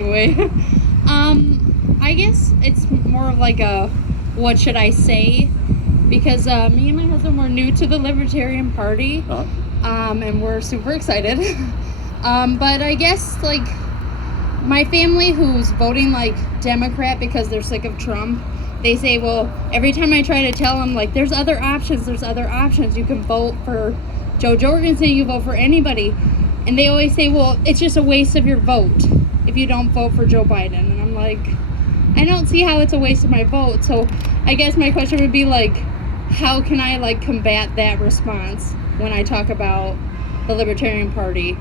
Anyway, I guess it's more of like a, what should I say? Because me and my husband were new to the Libertarian Party, and we're super excited. But I guess like my family who's voting like Democrat because they're sick of Trump, they say, well, every time I try to tell them like there's other options, you can vote for Joe Jorgensen, you can vote for anybody, and they always say, well, it's just a waste of your vote if you don't vote for Joe Biden. And I'm like, I don't see how it's a waste of my vote. So I guess my question would be like, how can I like combat that response when I talk about the Libertarian Party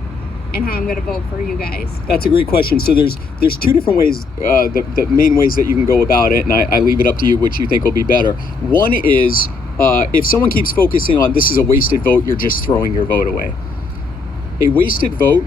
and how I'm going to vote for you guys? That's a great question. So there's two different ways, the main ways that you can go about it, and I leave it up to you which you think will be better. One is if someone keeps focusing on this is a wasted vote, you're just throwing your vote away. A wasted vote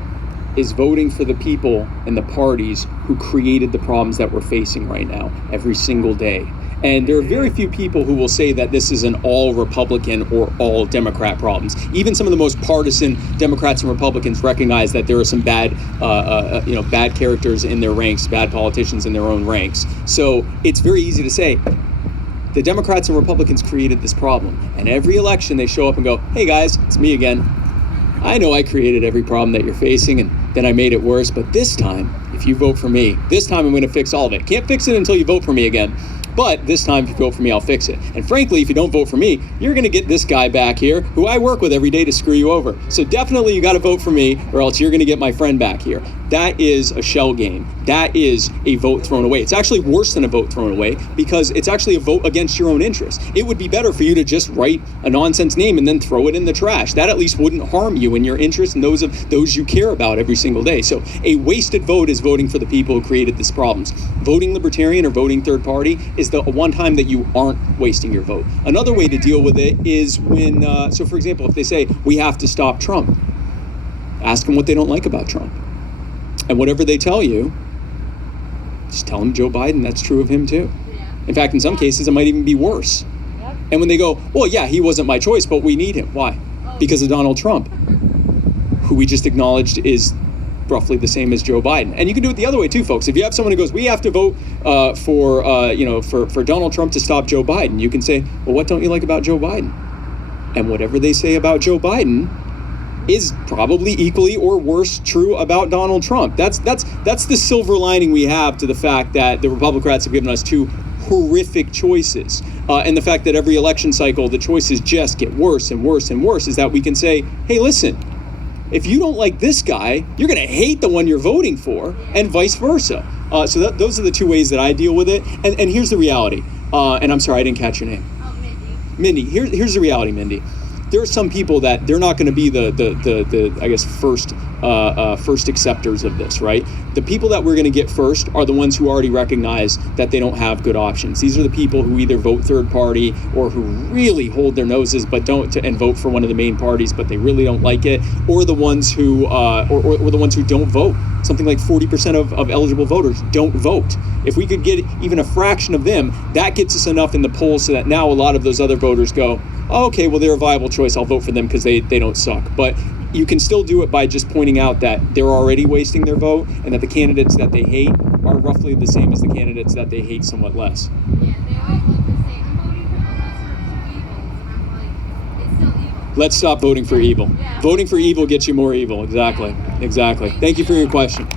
is voting for the people and the parties who created the problems that we're facing right now every single day. And there are very few people who will say that this is an all Republican or all Democrat problems. Even some of the most partisan Democrats and Republicans recognize that there are some bad characters in their ranks, bad politicians in their own ranks. So it's very easy to say, the Democrats and Republicans created this problem. And every election they show up and go, hey guys, it's me again. I know I created every problem that you're facing and then I made it worse, but this time, if you vote for me, this time I'm going to fix all of it. Can't fix it until you vote for me again. But this time, if you vote for me, I'll fix it. And frankly, if you don't vote for me, you're going to get this guy back here who I work with every day to screw you over. So definitely you got to vote for me or else you're going to get my friend back here. That is a shell game. That is a vote thrown away. It's actually worse than a vote thrown away because it's actually a vote against your own interest. It would be better for you to just write a nonsense name and then throw it in the trash. That at least wouldn't harm you and your interests and those of those you care about every single day. So a wasted vote is voting for the people who created these problems. Voting Libertarian or voting third party is the one time that you aren't wasting your vote. Another way to deal with it is when, so for example, if they say, we have to stop Trump, ask them what they don't like about Trump. And whatever they tell you, just tell them Joe Biden, that's true of him too. In fact, in some cases, it might even be worse. And when they go, well, yeah, he wasn't my choice, but we need him. Why? Because of Donald Trump, who we just acknowledged is roughly the same as Joe Biden. And you can do it the other way too, folks. If you have someone who goes, we have to vote for Donald Trump to stop Joe Biden, you can say, well, what don't you like about Joe Biden? And whatever they say about Joe Biden is probably equally or worse true about Donald Trump. That's the silver lining we have to the fact that the Republicans have given us two horrific choices. And the fact that every election cycle, the choices just get worse and worse and worse is that we can say, hey, listen, if you don't like this guy, you're going to hate the one you're voting for, and vice versa. So those are the two ways that I deal with it. And here's the reality. And I'm sorry, I didn't catch your name. Oh, Mindy. Mindy, here's the reality, Mindy. There are some people that they're not going to be the I guess first acceptors of this, right? The people that we're going to get first are the ones who already recognize that they don't have good options. These are the people who either vote third party or who really hold their noses but don't and vote for one of the main parties, but they really don't like it, or the ones who or the ones who don't vote. Something like 40% of eligible voters don't vote. If we could get even a fraction of them, that gets us enough in the polls so that now a lot of those other voters go, oh, okay, well, they're a viable choice. I'll vote for them because they don't suck. But you can still do it by just pointing out that they're already wasting their vote and that the candidates that they hate are roughly the same as the candidates that they hate somewhat less. Yeah, they always look the same. I'm voting for the lesser of two evils. And I'm like, it's still evil. Let's stop voting for evil. Yeah. Voting for evil gets you more evil. Exactly. Exactly. Thank you for your question.